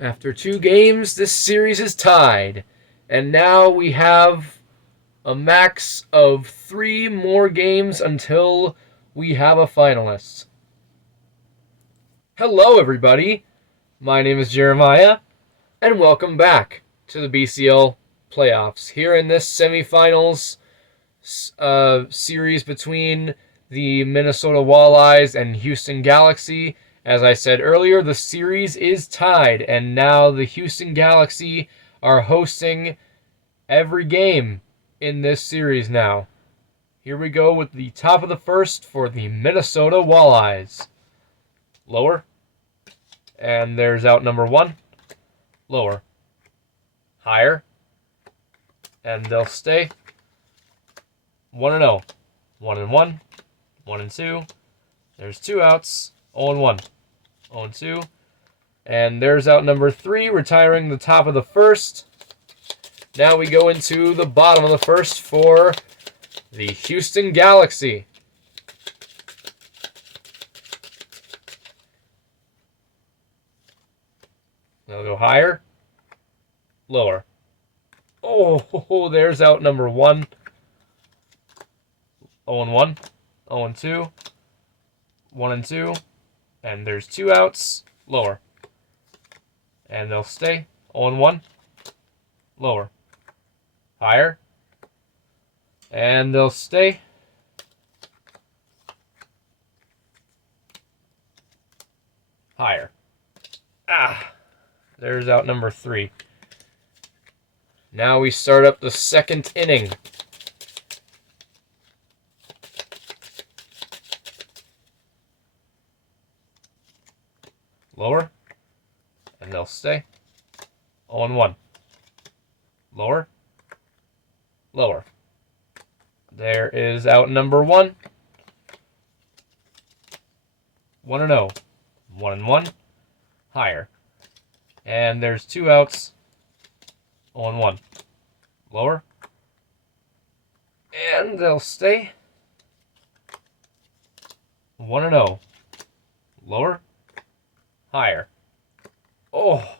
After 2 games, this series is tied. And now we have a max of 3 more games until we have a finalist. Hello, everybody. My name is Jeremiah, and welcome back to the BCL playoffs. Here in this semifinals series between the Minnesota Walleyes and Houston Galaxy. As I said earlier, the series is tied, and now the Houston Galaxy are hosting every game in this series now. Here we go with the top of the first for the Minnesota Walleyes. Lower. And there's out number 1. Lower. Higher. And they'll stay. 1-0. 1-1. 1-2. There's 2 outs. 0-1. 0-2. And there's out number 3, retiring the top of the first. Now we go into the bottom of the first for the Houston Galaxy. They'll go higher, lower. Oh, there's out number 1. 0-1, 0-2, 1-2, and there's 2 outs, lower. And they'll stay. 0-1, lower. Higher. And they'll stay. Higher. There's out number 3. Now we start up the second inning. Lower. And they'll stay. 0-1. Lower. Lower. There is out number 1. 1-0. 1-1. Higher. And there's 2 outs. 0-1. Lower. And they'll stay. 1-0. Lower. Higher. Oh.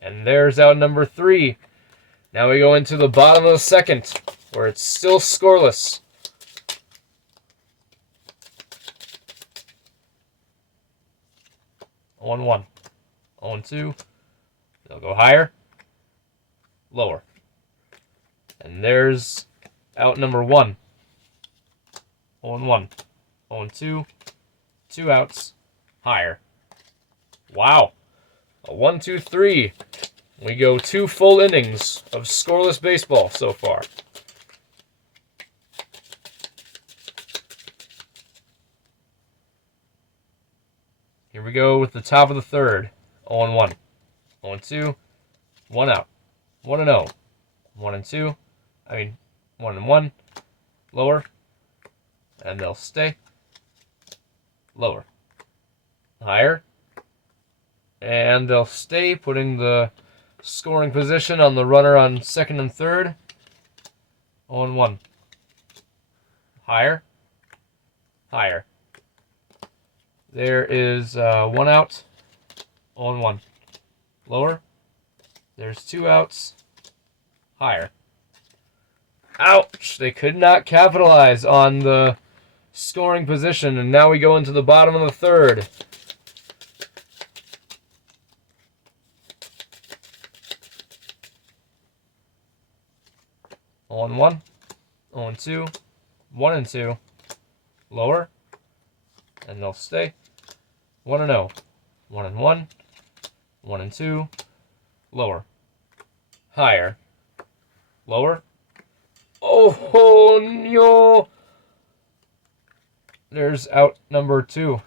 And there's out number 3. Now we go into the bottom of the second, where it's still scoreless. On 1. 0-2. They'll go higher. Lower. And there's out number 1. 0-1. 0-2. 2 outs. Higher. Wow. A 1-2-3. We go 2 full innings of scoreless baseball so far. Here we go with the top of the third. 0-1. 0-2. 1 out. 1-0. 1-2. 1-1. Lower. And they'll stay. Lower. Higher. And they'll stay, putting the scoring position on the runner on second and third. 0-1. Higher. Higher. There is 1 out. 0-1. Lower. There's 2 outs. Higher. Ouch! They could not capitalize on the scoring position, and now we go into the bottom of the third. On 1, 0-2, 1-2, lower, and they'll stay. 1-0, 1-1, 1-2, lower, higher, lower. Oh no! There's out number 2,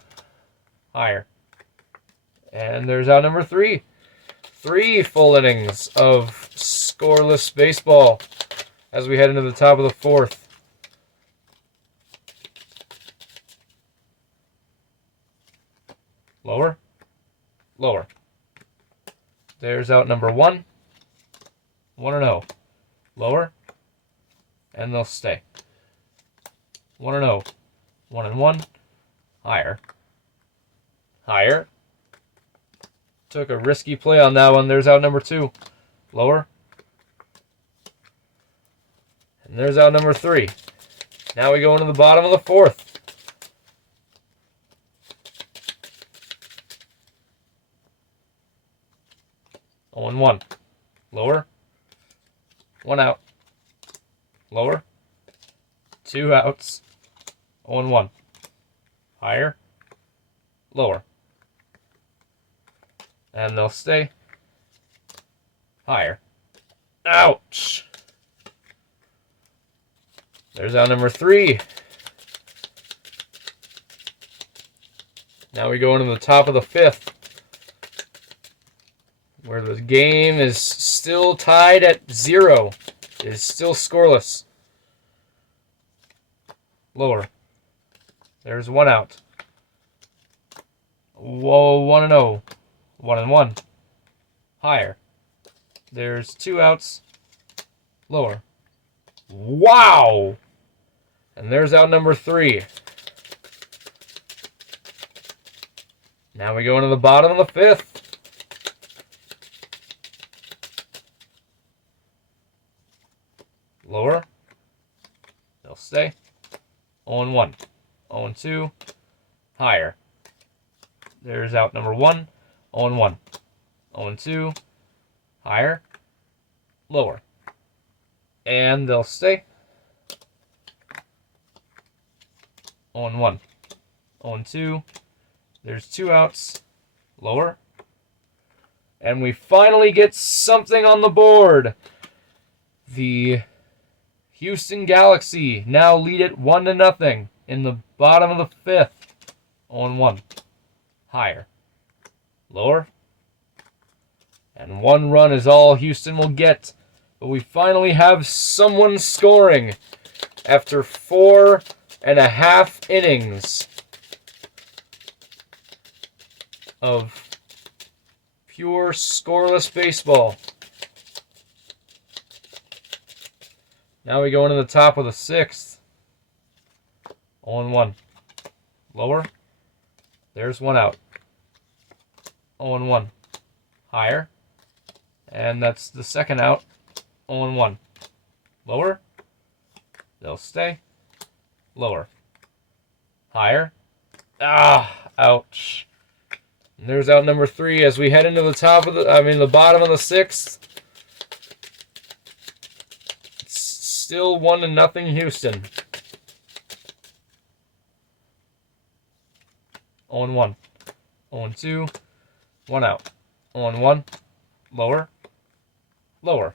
higher, and there's out number 3. 3 full innings of scoreless baseball as we head into the top of the fourth. Lower. Lower. There's out number 1. 1-0. Lower. And they'll stay. 1-0. 1-1. Higher. Higher. took a risky play on that one. There's out number 2. Lower. And there's out number 3. Now we go into the bottom of the 4th. On 1. Lower. 1 out. Lower. 2 outs. 0-1. Higher. Lower. And they'll stay. Higher. Ouch! There's out number 3. Now we go into the top of the 5th, where the game is still tied at 0. It is still scoreless. Lower. There's 1 out. Whoa, 1-0. 1-1. Higher. There's 2 outs. Lower. Wow! And there's out number 3. Now we go into the bottom of the 5th. Lower. They'll stay. 0-1. 0-2. Higher. There's out number 1. 0-1. 0-2. Higher. Lower. And they'll stay. 0-1. 0-2. There's 2 outs. Lower. And we finally get something on the board. The Houston Galaxy now lead it 1-0 in the bottom of the 5th. 0-1. Higher. Lower. And 1 run is all Houston will get. But we finally have someone scoring after 4.5 innings of pure scoreless baseball. Now we go into the top of the 6th. 0-1. Lower. There's 1 out. 0-1. Higher. And that's the 2nd out. 0-1. Lower. They'll stay. Lower. Higher. Ouch. And there's out number 3 as we head into the the bottom of the 6th. It's still 1-0 Houston. 0-1. 0-2. 1 out. 0-1. Lower. Lower.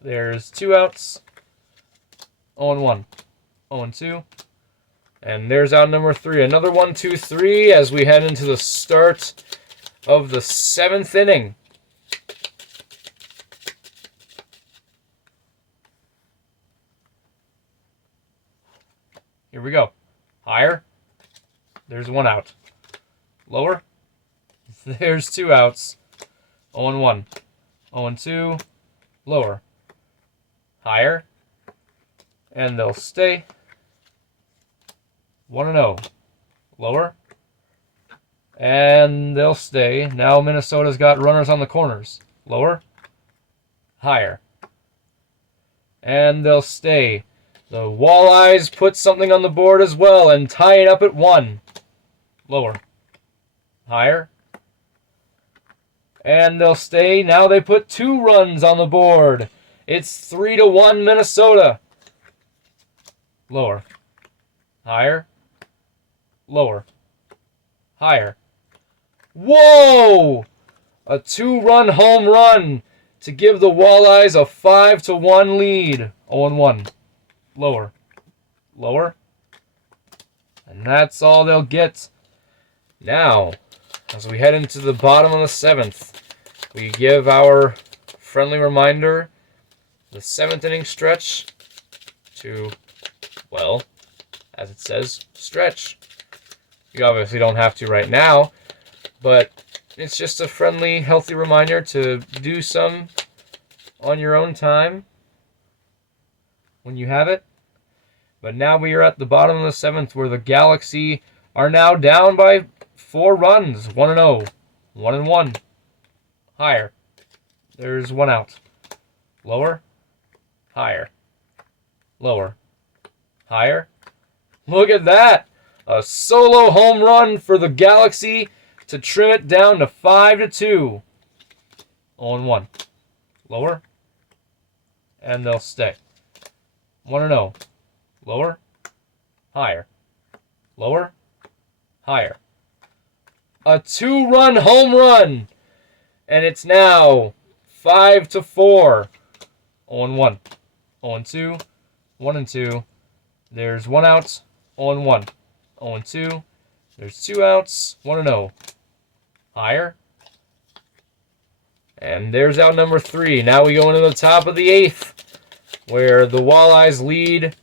There's 2 outs. 0-1. 0-2. And there's out number 3. Another 1-2-3 as we head into the start of the 7th inning. Here we go. Higher. There's 1 out. Lower. There's 2 outs. 0-1. 0-2. Lower. Higher. And they'll stay. 1-0. Lower. And they'll stay. Now Minnesota's got runners on the corners. Lower. Higher. And they'll stay. The Walleyes put something on the board as well and tie it up at 1. Lower. Higher. And they'll stay. Now they put 2 runs on the board. It's 3-1 Minnesota. Lower. Higher. Lower. Higher. Whoa! A 2-run home run to give the Walleyes a 5-1 lead. 0-1. Lower. Lower. And that's all they'll get. Now, as we head into the bottom of the 7th, we give our friendly reminder, the 7th inning stretch to, well, as it says, stretch. You obviously don't have to right now, but it's just a friendly, healthy reminder to do some on your own time when you have it. But now we are at the bottom of the 7th where the Galaxy are now down by 4 runs, 1-0. 1-1. Higher. There's 1 out. Lower. Higher. Lower. Higher. Look at that! A solo home run for the Galaxy to trim it down to 5-2. 0-1. Lower. And they'll stay. 1-0. Lower. Higher. Lower. Higher. A 2-run home run! And it's now 5-4. 0-1. 0-2. 1-2. There's 1 out. 0-1. 0-2. There's 2 outs. 1-0. Higher. And there's out number 3. Now we go into the top of the 8th, where the Walleyes lead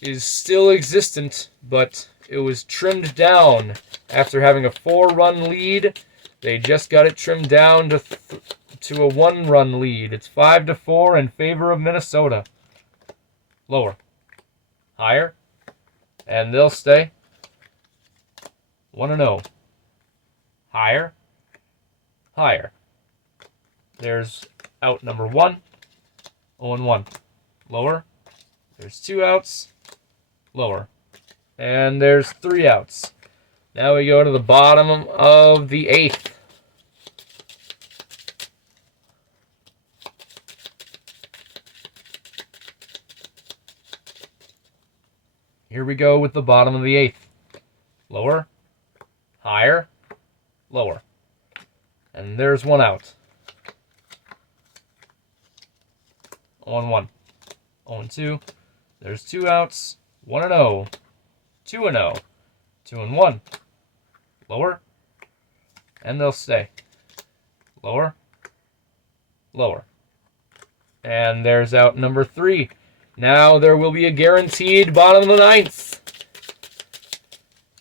is still existent, but it was trimmed down after having a 4-run lead. They just got it trimmed down to a 1-run lead. It's 5-4 in favor of Minnesota. Lower. Higher. And they'll stay. 1-0. Higher. Higher. There's out number 1. 0-1. Lower. There's 2 outs. Lower. And there's 3 outs. Now we go to the bottom of the 8th. Here we go with the bottom of the 8th. Lower. Higher. Lower. And there's 1 out. 0-1. 0-2. There's 2 outs. 1-0. 2-0. 2-1. Lower. And they'll stay. Lower. Lower. And there's out number 3. Now there will be a guaranteed bottom of the 9th.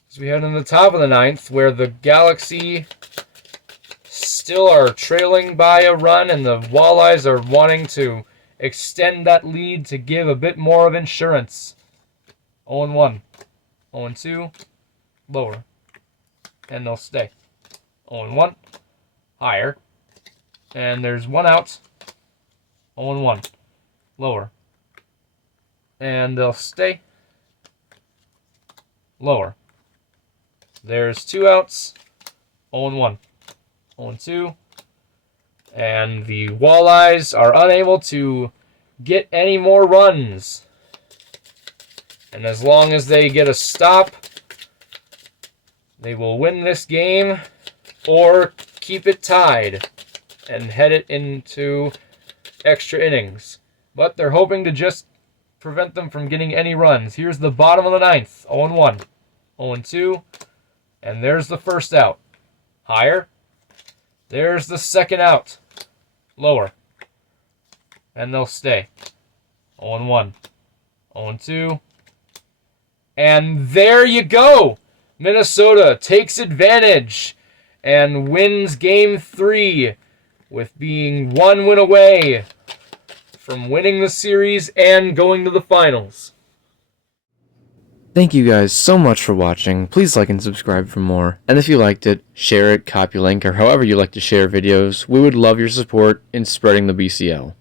As we head in the top of the 9th, where the Galaxy still are trailing by a run, and the Walleyes are wanting to extend that lead to give a bit more of insurance. 0-1. 0-2. Lower. And they'll stay. 0-1. Higher. And there's 1 out. 0-1. Lower. And they'll stay. Lower. There's 2 outs. 0-1. 0-2. And the Walleyes are unable to get any more runs. And as long as they get a stop, they will win this game or keep it tied and head it into extra innings. But they're hoping to just prevent them from getting any runs. Here's the bottom of the 9th. 0-1. 0-2. And there's the first out. Higher. There's the second out. Lower. And they'll stay. 0-1. 0-2. And there you go! Minnesota takes advantage and wins Game 3 with being 1 win away from winning the series and going to the finals. Thank you guys so much for watching. Please like and subscribe for more. And if you liked it, share it, copy link, or however you like to share videos. We would love your support in spreading the BCL.